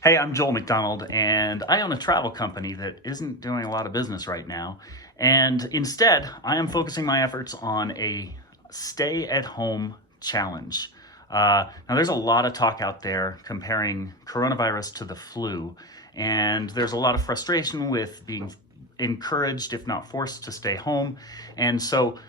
Hey, I'm Joel McDonald, and I own a travel company that isn't doing a lot of business right now. And instead, I am focusing my efforts on a stay at home challenge. Now, there's a lot of talk out there comparing coronavirus to the flu, and there's a lot of frustration with being encouraged, if not forced, to stay home. And so,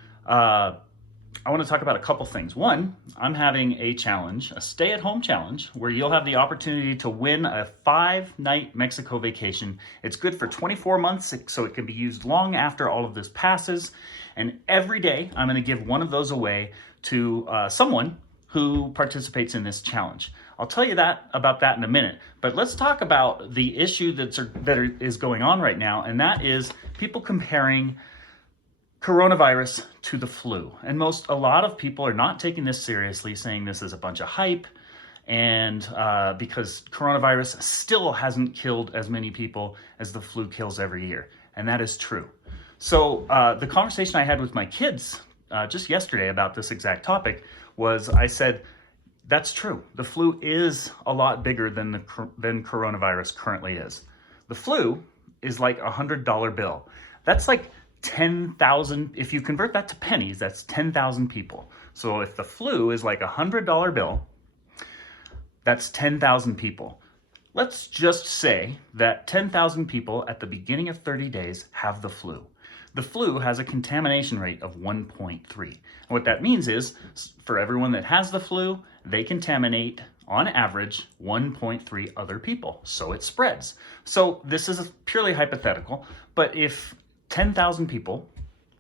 I want to talk about a couple things. One, I'm having a challenge, a stay at home challenge, where you'll have the opportunity to win a 5-night Mexico vacation. It's good for 24 months, so it can be used long after all of this passes. And every day, I'm going to give one of those away to someone who participates in this challenge. I'll tell you about that in a minute. But let's talk about the issue that is going on right now, and that is people comparing coronavirus to the flu. And a lot of people are not taking this seriously, saying this is a bunch of hype, and because coronavirus still hasn't killed as many people as the flu kills every year. And that is true. So the conversation I had with my kids just yesterday about this exact topic was, I said, that's true. The flu is a lot bigger than coronavirus currently is. The flu is like $100 bill. That's like 10,000, if you convert that to pennies, that's 10,000 people. So if the flu is like $100 bill, that's 10,000 people. Let's just say that 10,000 people at the beginning of 30 days have the flu. The flu has a contamination rate of 1.3. And what that means is, for everyone that has the flu, they contaminate, on average, 1.3 other people. So it spreads. So this is purely hypothetical, but if 10,000 people,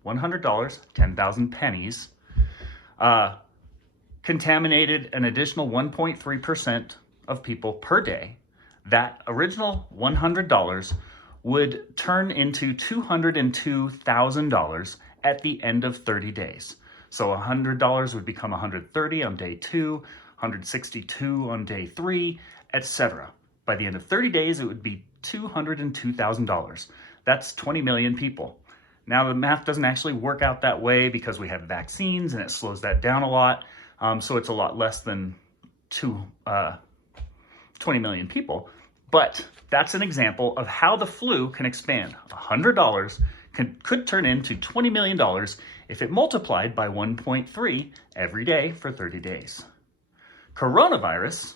$100, 10,000 pennies, contaminated an additional 1.3% of people per day, that original $100 would turn into $202,000 at the end of 30 days. So $100 would become $130 on day 2, $162 on day 3, etc. By the end of 30 days, it would be $202,000. That's 20 million people. Now, the math doesn't actually work out that way because we have vaccines and it slows that down a lot. So it's a lot less than 20 million people. But that's an example of how the flu can expand. $100 could turn into $20 million if it multiplied by 1.3 every day for 30 days. Coronavirus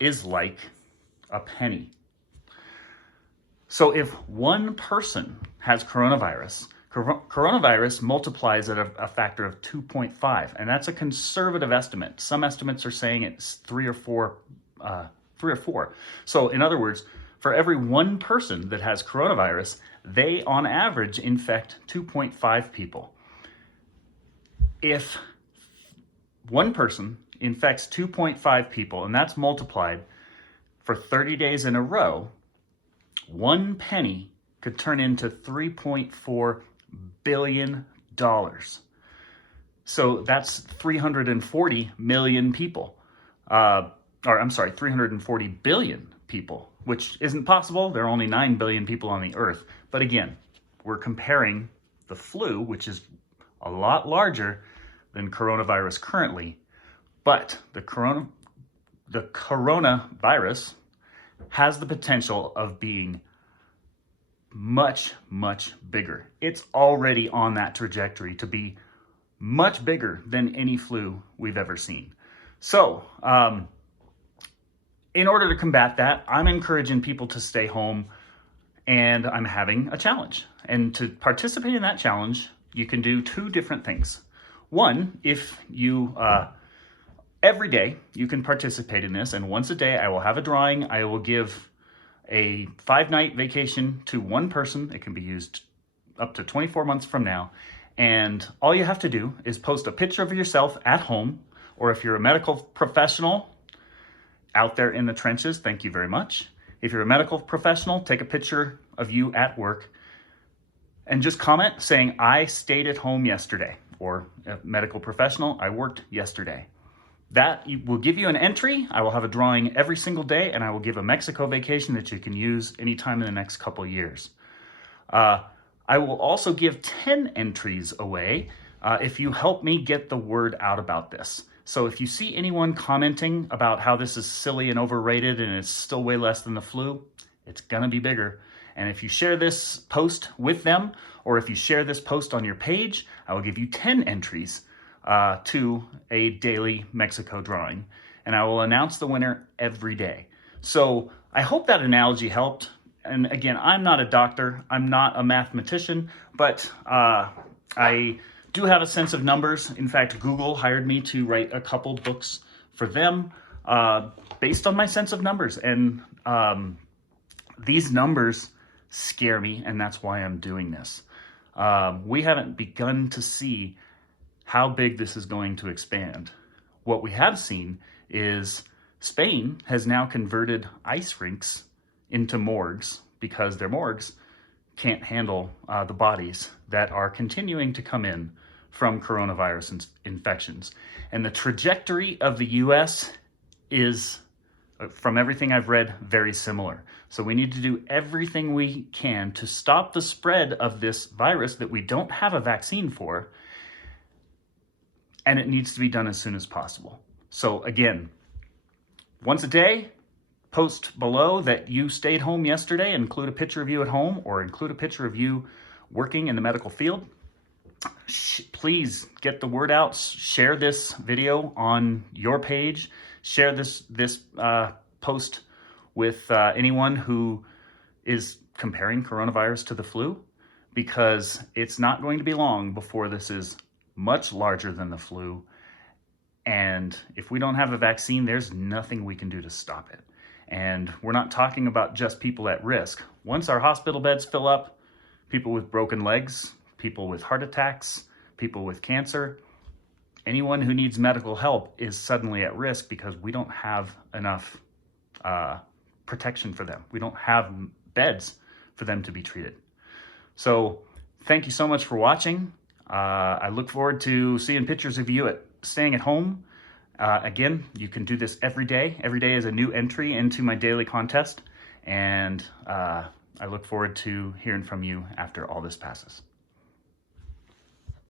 is like a penny. So if one person has coronavirus multiplies at a factor of 2.5, and that's a conservative estimate. Some estimates are saying it's 3 or 4. So in other words, for every one person that has coronavirus, they on average infect 2.5 people. If one person infects 2.5 people, and that's multiplied for 30 days in a row, one penny could turn into $3.4 billion. So that's 340 million people. 340 billion people, which isn't possible. There are only 9 billion people on the earth. But again, we're comparing the flu, which is a lot larger than coronavirus currently. But the coronavirus has the potential of being much, much bigger. It's already on that trajectory to be much bigger than any flu we've ever seen. So, in order to combat that, I'm encouraging people to stay home, and I'm having a challenge. And to participate in that challenge, you can do 2 different things. One, if you every day you can participate in this, and once a day I will have a drawing. I will give a 5-night vacation to one person. It can be used up to 24 months from now. And all you have to do is post a picture of yourself at home, or if you're a medical professional out there in the trenches, thank you very much. If you're a medical professional, take a picture of you at work and just comment saying, I stayed at home yesterday, or a medical professional, I worked yesterday. That will give you an entry. I will have a drawing every single day, and I will give a Mexico vacation that you can use anytime in the next couple years. I will also give 10 entries away if you help me get the word out about this. So if you see anyone commenting about how this is silly and overrated and it's still way less than the flu, it's gonna be bigger. And if you share this post with them, or if you share this post on your page, I will give you 10 entries to a daily Mexico drawing. And I will announce the winner every day. So I hope that analogy helped. And again, I'm not a doctor, I'm not a mathematician, but I do have a sense of numbers. In fact, Google hired me to write a couple books for them based on my sense of numbers. And these numbers scare me, and that's why I'm doing this. We haven't begun to see how big this is going to expand. What we have seen is Spain has now converted ice rinks into morgues because their morgues can't handle the bodies that are continuing to come in from coronavirus infections. And the trajectory of the US is, from everything I've read, very similar. So we need to do everything we can to stop the spread of this virus that we don't have a vaccine for, and it needs to be done as soon as possible. So again, once a day, post below that you stayed home yesterday, include a picture of you at home or include a picture of you working in the medical field. Please get the word out. Share this video on your page. Share this post with anyone who is comparing coronavirus to the flu, because it's not going to be long before this is much larger than the flu. And if we don't have a vaccine, there's nothing we can do to stop it. And we're not talking about just people at risk. Once our hospital beds fill up, people with broken legs, people with heart attacks, people with cancer, anyone who needs medical help is suddenly at risk because we don't have enough protection for them. We don't have beds for them to be treated. So thank you so much for watching. I look forward to seeing pictures of you staying at home. Again, you can do this every day. Every day is a new entry into my daily contest. And I look forward to hearing from you after all this passes.